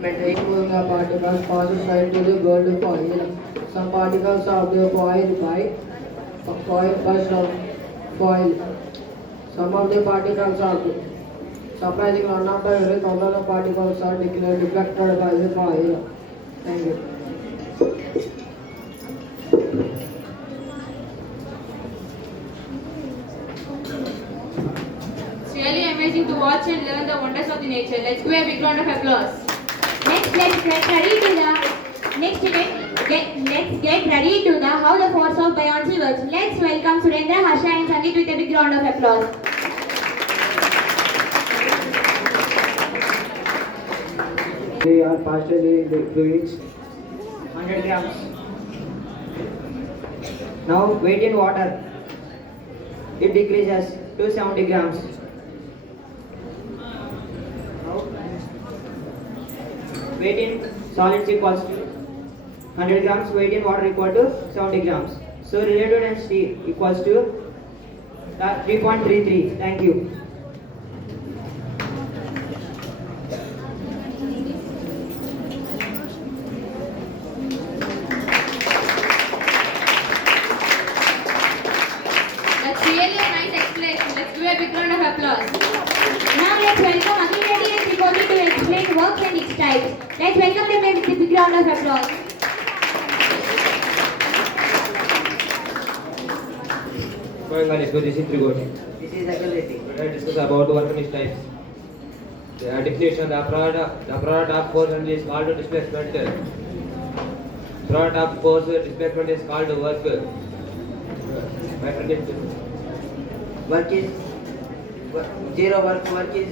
Maintain the particles pass side to the gold foil. Some particles of the foil by some foil. Some of the particles are surprising none of the very total of particles are declared deflected by the foil. Thank you. It's really amazing to watch and learn the wonders of the nature. Let's give a big round of applause. Let's get ready to let's get ready to the how the force of buoyancy works. Let's welcome Surendra, Harsha and Sangeet with a big round of applause. They are partially fluids. 100 grams. Now weight in water. It decreases to 70 grams. Now weight in solids equals to 100 grams. Weight in water equal to 70 grams. So relative density equals to 3.33. Thank you. That's really a nice explanation. Let's give a big round of applause. Now let's welcome Akhil Reddy and Tripodi to explain works and its types. Let's welcome them with a big round of applause. Going on, so this is Trigodi. This is ability. Today I discuss about work and its types. The definition, the product of force and is called displacement. Product of force displacement is called work. My friend is Work is zero work is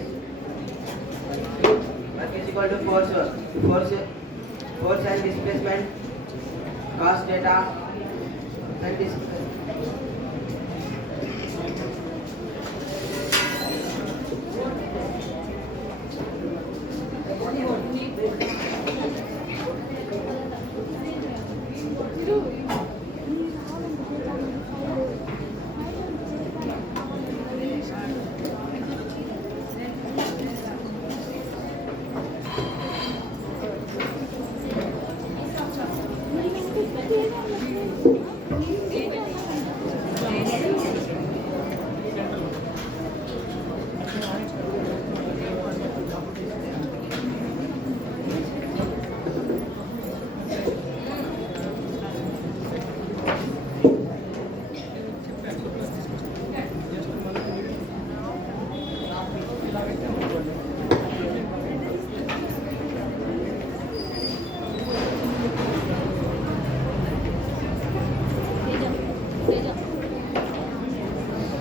equal to force and displacement, cost data and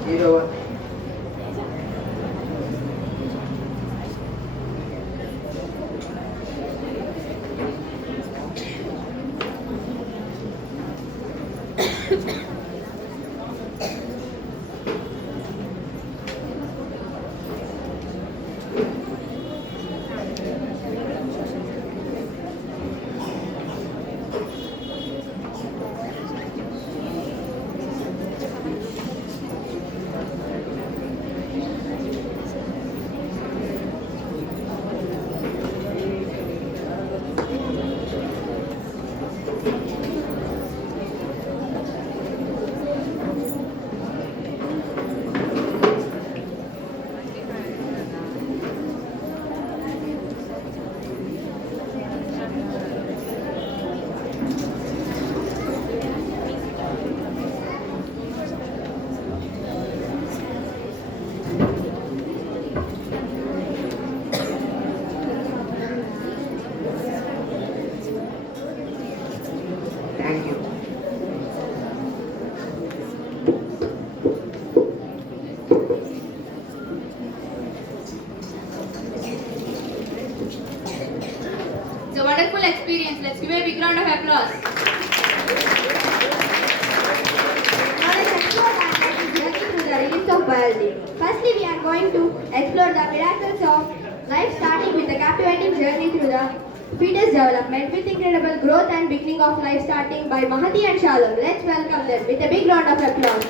zero work. Thank you. It's a wonderful experience. Let's give a big round of applause. Now let's explore our journey through the release of biology. Firstly, we are going to explore the miracles of life, starting with the captivating journey through the fetus development with incredible growth and beginning of life, starting by Mahati and Shalom. Let's welcome them with a big round of applause.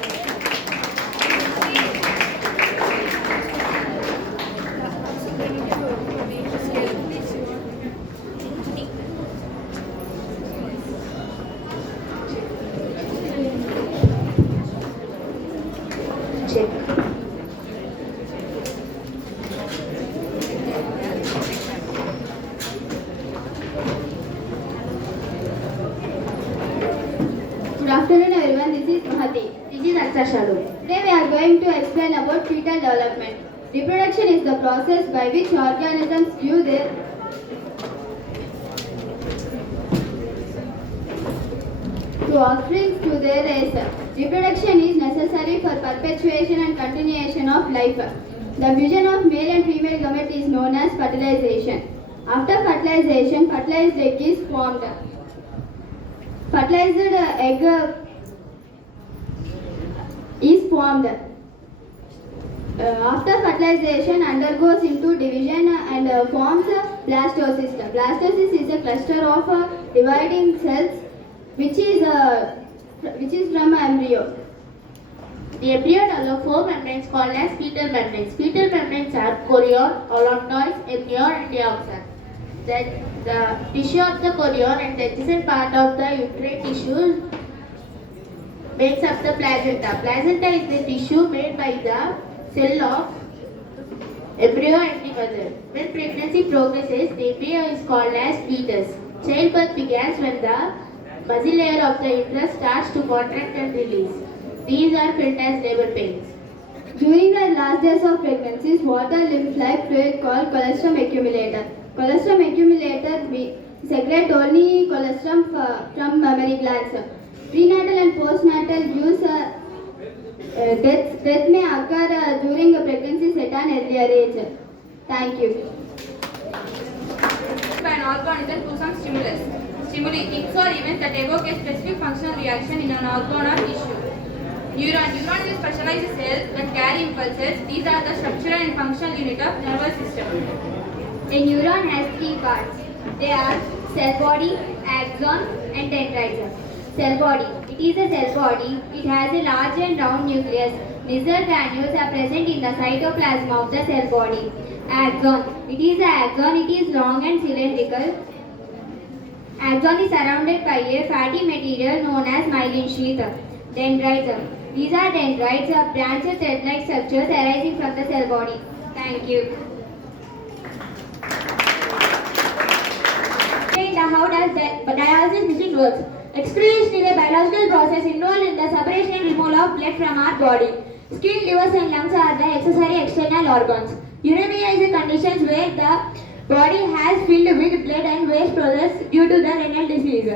Shalu. Today we are going to explain about fetal development. Reproduction is the process by which organisms give their offspring to their race. Reproduction is necessary for perpetuation and continuation of life. The fusion of male and female gamete is known as fertilization. After fertilization, fertilized egg is formed. Fertilized egg is formed. After fertilization undergoes into division and forms blastocyst. Blastocyst is a cluster of dividing cells which is from embryo. The embryo develops four membranes called as fetal membranes. Fetal membranes are chorion, allantois, amnion, and deoxen. The tissue of the chorion and the adjacent part of the uterine tissue makes up the placenta. Placenta is the tissue made by the cell of embryo and the mother. When pregnancy progresses, the embryo is called as fetus. Childbirth begins when the muscle layer of the uterus starts to contract and release. These are felt as labor pains. During the last days of pregnancy, water lymph-like fluid called colostrum accumulator. Colostrum accumulator secrete only colostrum from mammary glands. Prenatal and postnatal use death may occur during pregnancy at an earlier age. Thank you. By an organism through some stimuli, things or events that evoke a specific functional reaction in an organ or tissue. Neuron is a specialized cell that carry impulses. These are the structural and functional unit of nervous system. A neuron has three parts. They are cell body, axon, and dendrites. Cell body. It is a cell body. It has a large and round nucleus. Lizard granules are present in the cytoplasm of the cell body. Axon. It is an axon. It is long and cylindrical. Axon is surrounded by a fatty material known as myelin sheath. Dendrites. These are dendrites, branched thread-like structures arising from the cell body. Thank you. How does dialysis machine works? Excretion is a biological process involved in the separation and removal of blood from our body. Skin, livers and lungs are the accessory external organs. Uremia is a condition where the body has filled with blood and waste products due to the renal disease.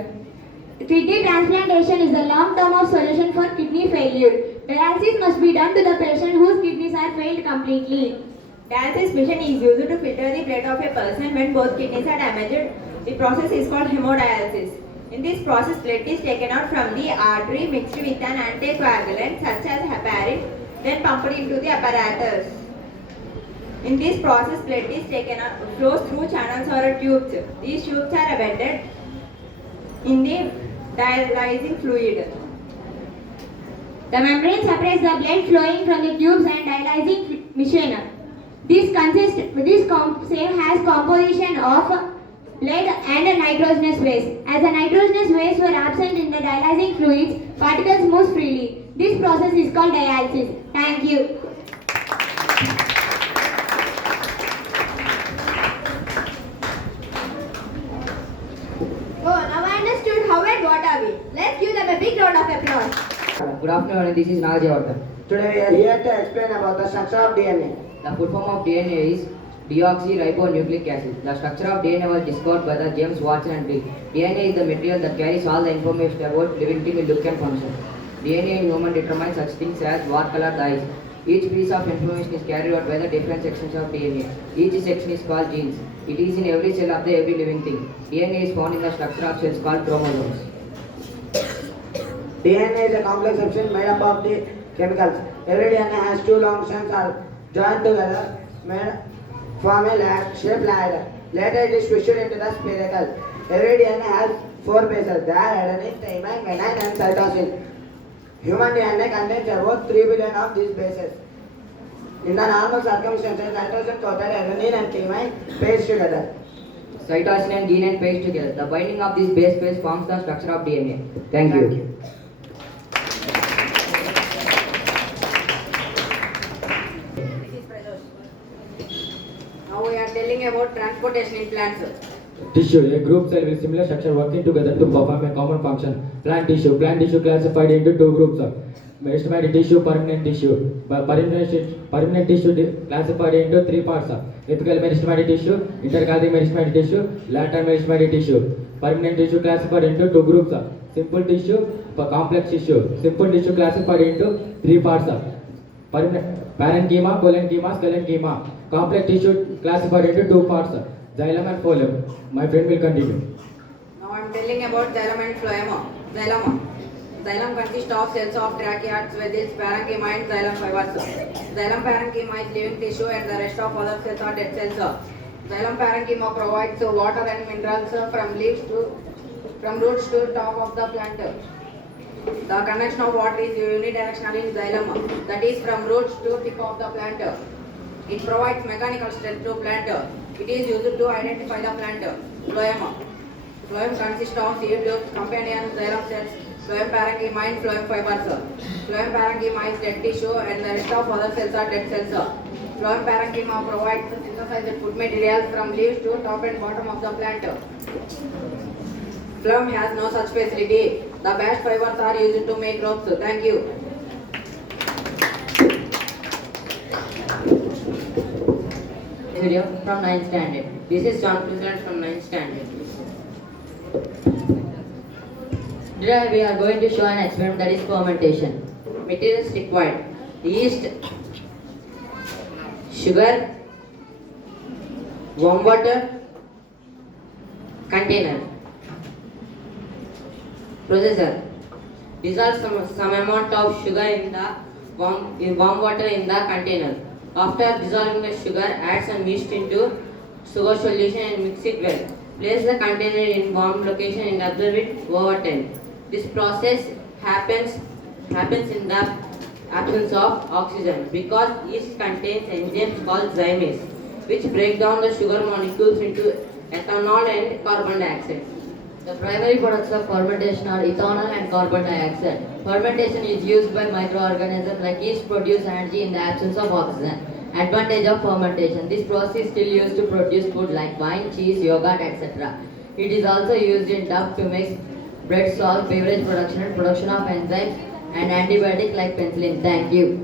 Kidney transplantation is the long-term solution for kidney failure. Dialysis must be done to the patient whose kidneys are failed completely. Dialysis machine is used to filter the blood of a person when both kidneys are damaged. The process is called hemodialysis. In this process, blood is taken out from the artery mixed with an anticoagulant such as heparin, then pumped into the apparatus. In this process, blood is taken out, flows through channels or tubes. These tubes are embedded in the dialyzing fluid. The membrane separates the blood flowing from the tubes and dialyzing machine. This same has composition of blood and nitrogenous waste. As the nitrogenous waste were absent in the dialyzing fluids, particles move freely. This process is called dialysis. Thank you. Oh, now I understood how and what are we. Let's give them a big round of applause. Good afternoon, this is Najavartan. Today we are here to explain about the structure of DNA. The full form of DNA is deoxyribonucleic acid. The structure of DNA was discovered by the James Watson and Crick. DNA is the material that carries all the information about living thing in look and function. DNA in human determines such things as what color the eyes. Each piece of information is carried out by the different sections of DNA. Each section is called genes. It is in every cell of the every living thing. DNA is found in the structure of cells called chromosomes. DNA is a complex substance made up of the chemicals. Every DNA has two long strands are joined together, form a shaped ladder. Later it is twisted into the spherical. Every DNA has four bases. They are adenine, thymine, guanine and cytosine. Human DNA contains about 3 billion of these bases. In the normal circumstances, nitrogen coated adenine and thymine paste together. Cytosine and guanine paste together. The binding of this base pair forms the structure of DNA. Thank you. Now we are telling about transportation in plants. Tissue. A group cell with similar structure working together to perform a common function. Plant tissue. Plant tissue classified into two groups. Estimated tissue, permanent tissue. Permanent tissue classified into three parts: apical meristematic tissue, intercalary meristematic tissue, lateral meristematic tissue. Permanent tissue classified into two groups: simple tissue, complex tissue. Simple tissue classified into three parts: parenchyma, collenchyma, sclerenchyma. Complex tissue classified into two parts: xylem and phloem. My friend will continue. Now I am telling about xylem and phloem. Xylem. Xylem consists of cells of tracheids, vessels, parenchyma and xylem fibers. Xylem parenchyma is living tissue and the rest of other cells are dead cells. Xylem parenchyma provides water and minerals from roots to top of the plant. The conduction of water is unidirectional in xylem, that is from roots to tip of the plant. It provides mechanical strength to plant. It is used to identify the plant. Phloem. Phloem consists of seed tubes, companion xylem cells, phloem parenchyma and phloem fibers. Phloem parenchyma is dead tissue and the rest of other cells are dead cells. Phloem parenchyma provides synthesized food materials from leaves to top and bottom of the plant. Phloem has no such facility. The best fibers are used to make ropes. Thank you. Video from 9th standard. This is John President from 9th standard. Today we are going to show an experiment, that is fermentation. Materials required: yeast, sugar, warm water, container. Procedure: dissolve some amount of sugar in the warm water in the container. After dissolving the sugar, add some yeast into sugar solution and mix it well. Place the container in warm location and observe it over time. This process happens in the absence of oxygen because yeast contains enzymes called zymes, which break down the sugar molecules into ethanol and carbon dioxide. The primary products of fermentation are ethanol and carbon dioxide. Fermentation is used by microorganisms like yeast produce energy in the absence of oxygen. Advantage of fermentation: this process is still used to produce food like wine, cheese, yogurt, etc. It is also used in dough to make bread, salt, beverage production, and production of enzymes and antibiotics like penicillin. Thank you.